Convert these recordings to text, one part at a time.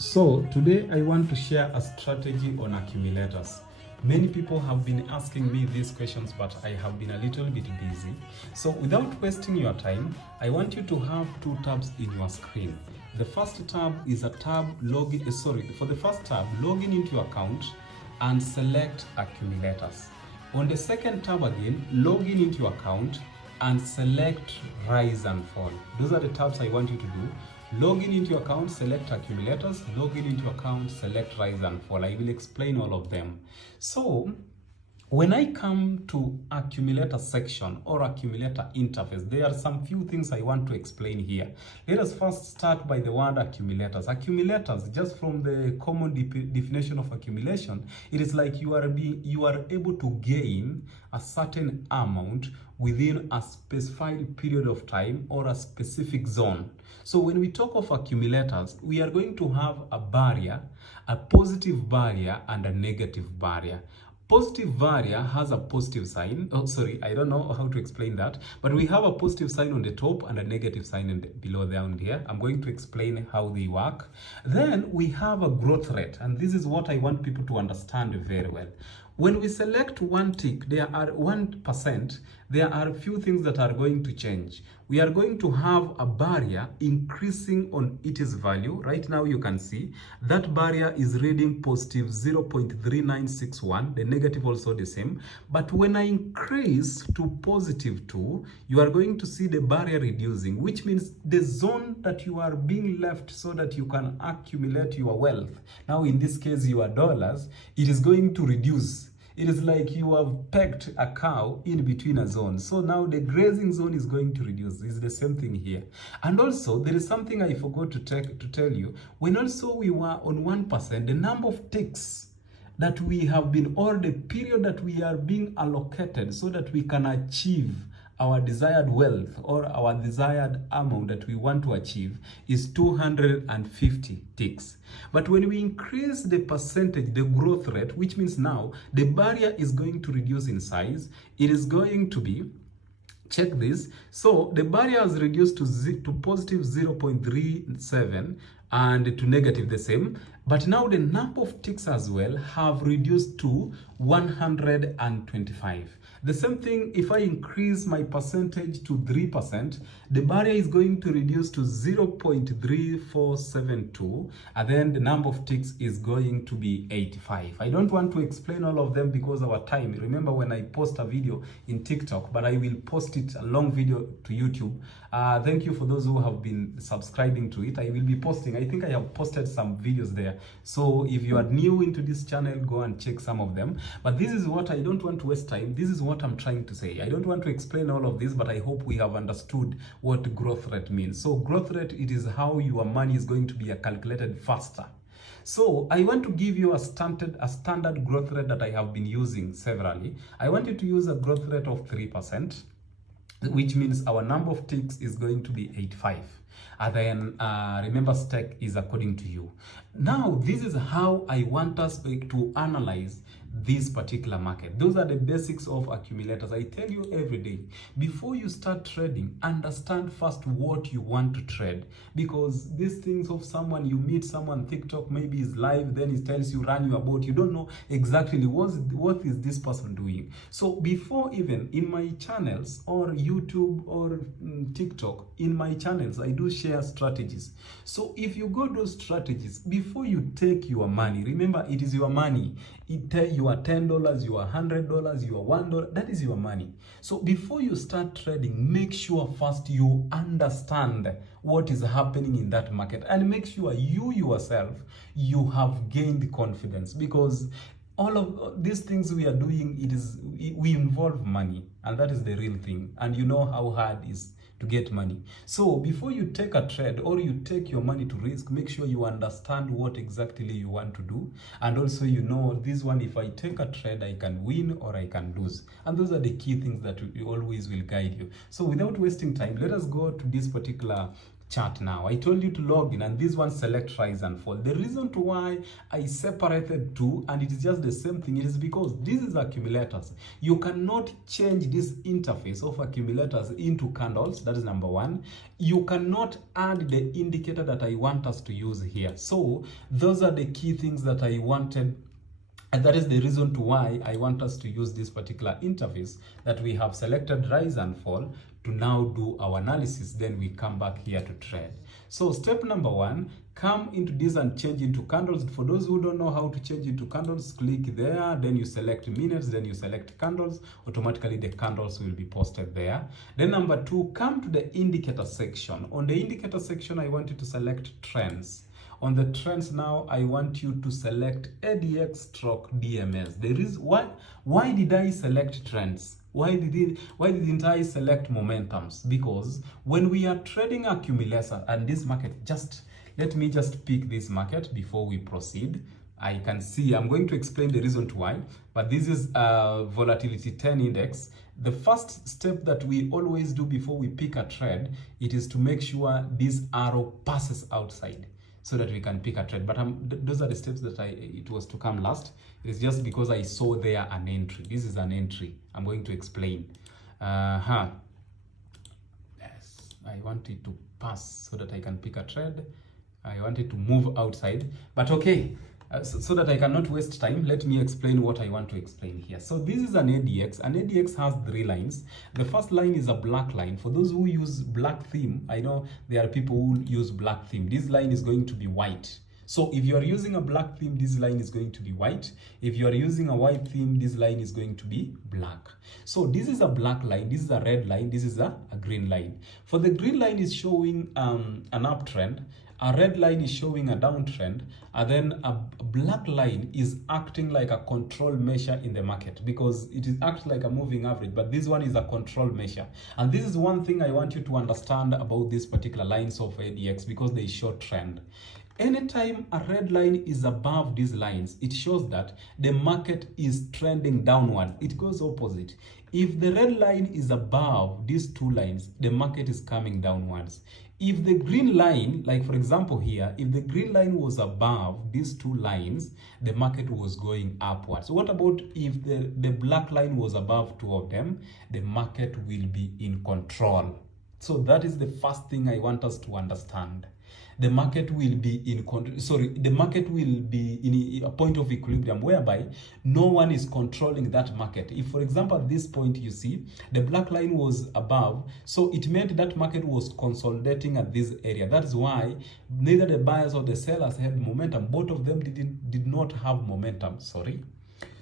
So today I want to share a strategy on accumulators. Many people have been asking me these questions, but I have been a little bit busy. So without wasting your time, I want you to have two tabs in your screen. The first tab is a tab for the first tab, log in into your account and select accumulators. On the second tab again, log in into your account and select rise and fall. Those are the tabs I want you to do. Log in into your account, select accumulators, log in into your account, select rise and fall. I will explain all of them. So when I come to accumulator section or accumulator interface, there are some few things I want to explain here. Let us first start by the word accumulators. Accumulators, just from the common definition of accumulation, it is like you are able to gain a certain amount within a specified period of time or a specific zone. So when we talk of accumulators, we are going to have a barrier, a positive barrier and a negative barrier. Positive barrier has a positive sign. Oh, sorry, I don't know how to explain that. But we have a positive sign on the top and a negative sign below down here. I'm going to explain how they work. Then we have a growth rate. And this is what I want people to understand very well. When we select one tick, there are 1%, there are a few things that are going to change. We are going to have a barrier increasing on its value. Right now you can see that barrier is reading positive 0.3961, the negative also the same. But when I increase to positive 2, you are going to see the barrier reducing, which means the zone that you are being left so that you can accumulate your wealth. Now in this case, your dollars, it is going to reduce. It is like you have pegged a cow in between a zone. So now the grazing zone is going to reduce. It's the same thing here. And also, there is something I forgot to tell you. When also we were on 1%, the number of ticks that we have been, or the period that we are being allocated so that we can achieve our desired wealth or our desired amount that we want to achieve is 250 ticks. But when we increase the percentage, the growth rate, which means now the barrier is going to reduce in size, it is going to be, check this, so the barrier has reduced to positive 0.37 and to negative the same, but now the number of ticks as well have reduced to 125. The same thing, if I increase my percentage to 3%, the barrier is going to reduce to 0.3472, and then the number of ticks is going to be 85. I don't want to explain all of them because of our time. Remember when I post a video in TikTok, but I will post it a long video to YouTube. Thank you for those who have been subscribing to it. I will be posting, I think I have posted some videos there. So if you are new into this channel, go and check some of them. But this is what I don't want to waste time. This is what I'm trying to say. I don't want to explain all of this, but I hope we have understood what growth rate means. So growth rate, it is how your money is going to be calculated faster. So I want to give you a standard growth rate that I have been using severally. I want you to use a growth rate of 3%, which means our number of ticks is going to be 85. And then remember, stake is according to you. Now, this is how I want us to analyze this particular market. Those are the basics of accumulators. I tell you every day, before you start trading, understand first what you want to trade. Because these things of someone, you meet someone, TikTok maybe is live, then it tells you run your boat. You don't know exactly what is this person doing. So before, even in my channels or YouTube or TikTok, in my channels, I do share strategies. So if you go those strategies, before you take your money, remember it is your money. You are $10, you are $100, you are $1, that is your money. So before you start trading, make sure first you understand what is happening in that market and make sure you yourself, you have gained confidence, because all of these things we are doing, we involve money, and that is the real thing. And you know how hard it is to get money. So before you take a trade or you take your money to risk, make sure you understand what exactly you want to do. And also, you know, this one, if I take a trade, I can win or I can lose. And those are the key things that always will guide you. So without wasting time, let us go to this particular chart now. I told you to log in, and this one select rise and fall. The reason to why I separated two and it is just the same thing, it is because this is accumulators. You cannot change this interface of accumulators into candles. That is number one. You cannot add the indicator that I want us to use here. So those are the key things that I wanted. And that is the reason to why I want us to use this particular interface that we have selected rise and fall to now do our analysis. Then we come back here to trade. So step number one, come into this and change into candles. For those who don't know how to change into candles, click there, then you select minutes, then you select candles. Automatically the candles will be posted there. Then number two, come to the indicator section. On the indicator section, I want you to select trends. On the trends now, I want you to select ADX stroke DMS. There is why did I select trends? Why didn't I select momentums? Because when we are trading accumulators and this market, let me just pick this market before we proceed. I can see, I'm going to explain the reason to why, but this is a volatility 10 index. The first step that we always do before we pick a trade, it is to make sure this arrow passes outside, so that we can pick a trade. But those are the steps that it was to come last. It's just because I saw there an entry. This is an entry. I'm going to explain. Yes, I want it to pass so that I can pick a trade. I want it to move outside, but okay. So that I cannot waste time, let me explain what I want to explain here. So this is an ADX. An ADX has 3 lines. The first line is a black line. For those who use black theme, I know there are people who use black theme. This line is going to be white. So if you are using a black theme, this line is going to be white. If you are using a white theme, this line is going to be black. So this is a black line, this is a red line, this is a green line. For the green line is showing an uptrend, a red line is showing a downtrend, and then a black line is acting like a control measure in the market, because it acts like a moving average, but this one is a control measure. And this is one thing I want you to understand about these particular lines of ADX, because they show trend. Anytime a red line is above these lines, it shows that the market is trending downward. It goes opposite. If the red line is above these 2 lines, the market is coming downwards. If the green line, like for example here, if the green line was above these 2 lines, the market was going upwards. So what about if the black line was above 2 of them? The market will be in control. So that is the first thing I want us to understand. The market will be the market will be in a point of equilibrium whereby no one is controlling that market. If, for example, at this point you see the black line was above, so it meant that market was consolidating at this area. That is why neither the buyers or the sellers had momentum. Both of them did not have momentum.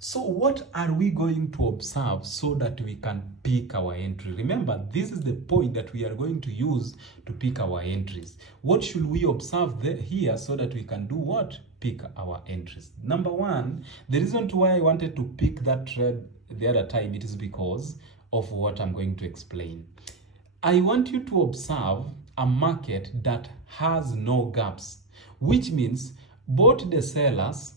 So what are we going to observe so that we can pick our entry? Remember, this is the point that we are going to use to pick our entries. What should we observe here so that we can do what? Pick our entries. Number one, the reason why I wanted to pick that trade the other time, it is because of what I'm going to explain. I want you to observe a market that has no gaps, which means both the sellers,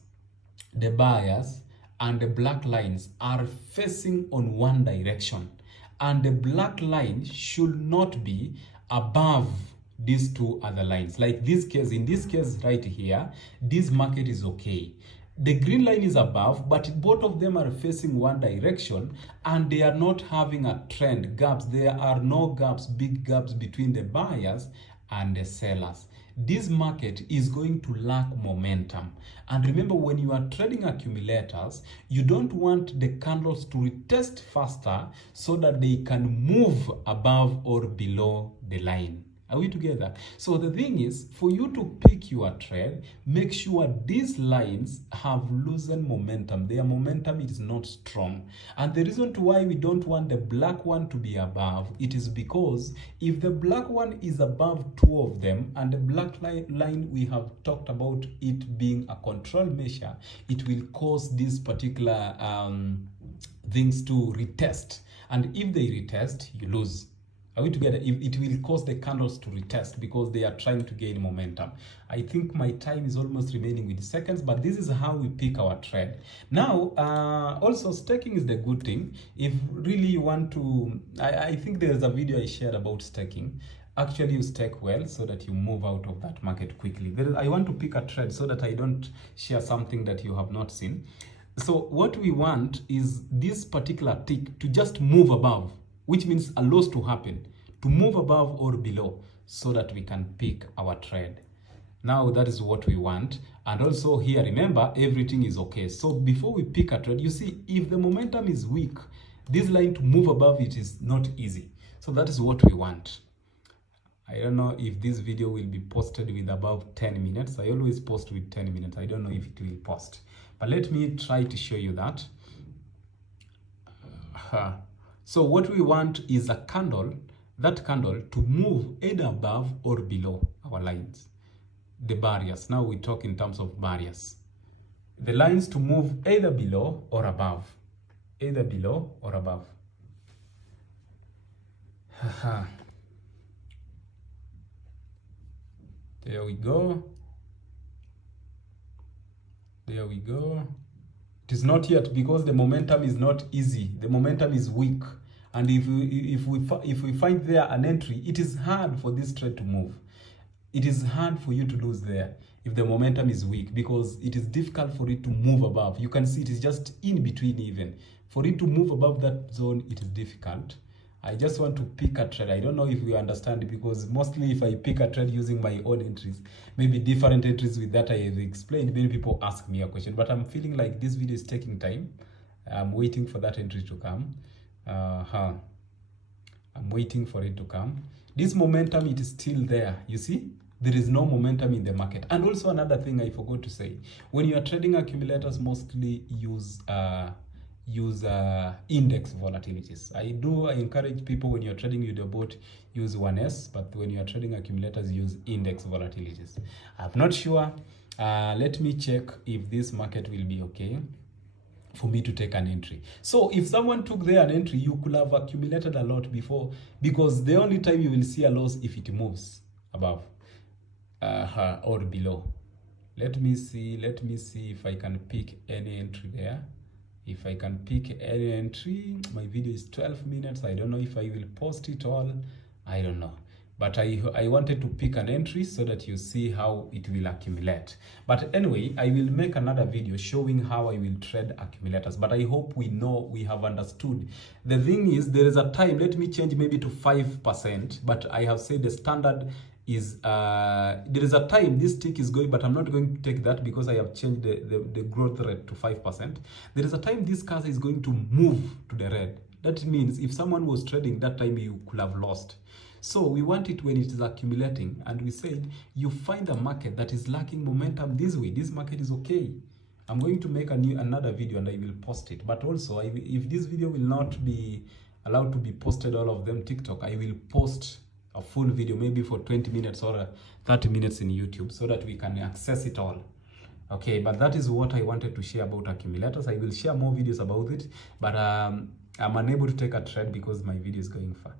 the buyers, and the black lines are facing on one direction, and the black line should not be above these 2 other lines. Like this case, in this case right here, this market is okay. The green line is above, but both of them are facing one direction, and they are not having a trend gaps. There are no gaps, big gaps between the buyers and the sellers. This market is going to lack momentum. And remember, when you are trading accumulators, you don't want the candles to retest faster so that they can move above or below the line. Are we together? So the thing is, for you to pick your trade, make sure these lines have loosened momentum. Their momentum is not strong. And the reason why we don't want the black one to be above, it is because if the black one is above 2 of them, and the black line we have talked about it being a control measure, it will cause these particular things to retest. And if they retest, you lose. Are we together? It will cause the candles to retest because they are trying to gain momentum. I think my time is almost remaining with seconds, but this is how we pick our trade. Now, also staking is the good thing. If really you want to, I think there's a video I shared about staking. actually use tech well so that you move out of that market quickly. I want to pick a trade so that I don't share something that you have not seen. So what we want is this particular tick to just move above, which means a loss to happen, to move above or below so that we can pick our trade. Now that is what we want. And also here, remember, everything is okay. So before we pick a trade, you see, if the momentum is weak, this line to move above it is not easy. So that is what we want. I don't know if this video will be posted with above 10 minutes. I always post with 10 minutes. I don't know if it will post. But let me try to show you that. So what we want is a candle, that candle to move either above or below our lines. The barriers. Now we talk in terms of barriers. The lines to move either below or above. Either below or above. There we go. There we go. It is not yet because the momentum is not easy. The momentum is weak. And if we find there an entry, it is hard for this trade to move. It is hard for you to lose there if the momentum is weak, because it is difficult for it to move above. You can see it is just in between even. For it to move above that zone, it is difficult. I just want to pick a trade. I don't know if you understand, because mostly if I pick a trade using my own entries, maybe different entries with that I have explained, many people ask me a question. But I'm feeling like this video is taking time. I'm waiting for that entry to come. I'm waiting for it to come. This momentum, it is still there. You see? There is no momentum in the market. And also another thing I forgot to say, when you are trading accumulators, mostly use index volatilities. I encourage people, when you're trading with your bot, use 1S, but when you're trading accumulators, use index volatilities. I'm not sure. Let me check if this market will be okay for me to take an entry. So if someone took there an entry, you could have accumulated a lot before, because the only time you will see a loss if it moves above or below. Let me see if I can pick any entry there. If I can pick any entry, my video is 12 minutes. I don't know if I will post it all. I don't know. But I wanted to pick an entry so that you see how it will accumulate. But anyway, I will make another video showing how I will trade accumulators. But I hope we have understood. The thing is, there is a time, let me change maybe to 5%, but I have said the standard is, there is a time this tick is going, but I'm not going to take that because I have changed the growth rate to 5%. There is a time this cursor is going to move to the red. That means if someone was trading that time, you could have lost. So we want it when it is accumulating, and we said you find a market that is lacking momentum this way. This market is okay. I'm going to make another video and I will post it. But also, if this video will not be allowed to be posted, all of them TikTok, I will post a full video, maybe for 20 minutes or 30 minutes in YouTube, so that we can access it all. Okay, but that is what I wanted to share about accumulators. I will share more videos about it, but I'm unable to take a trade because my video is going far.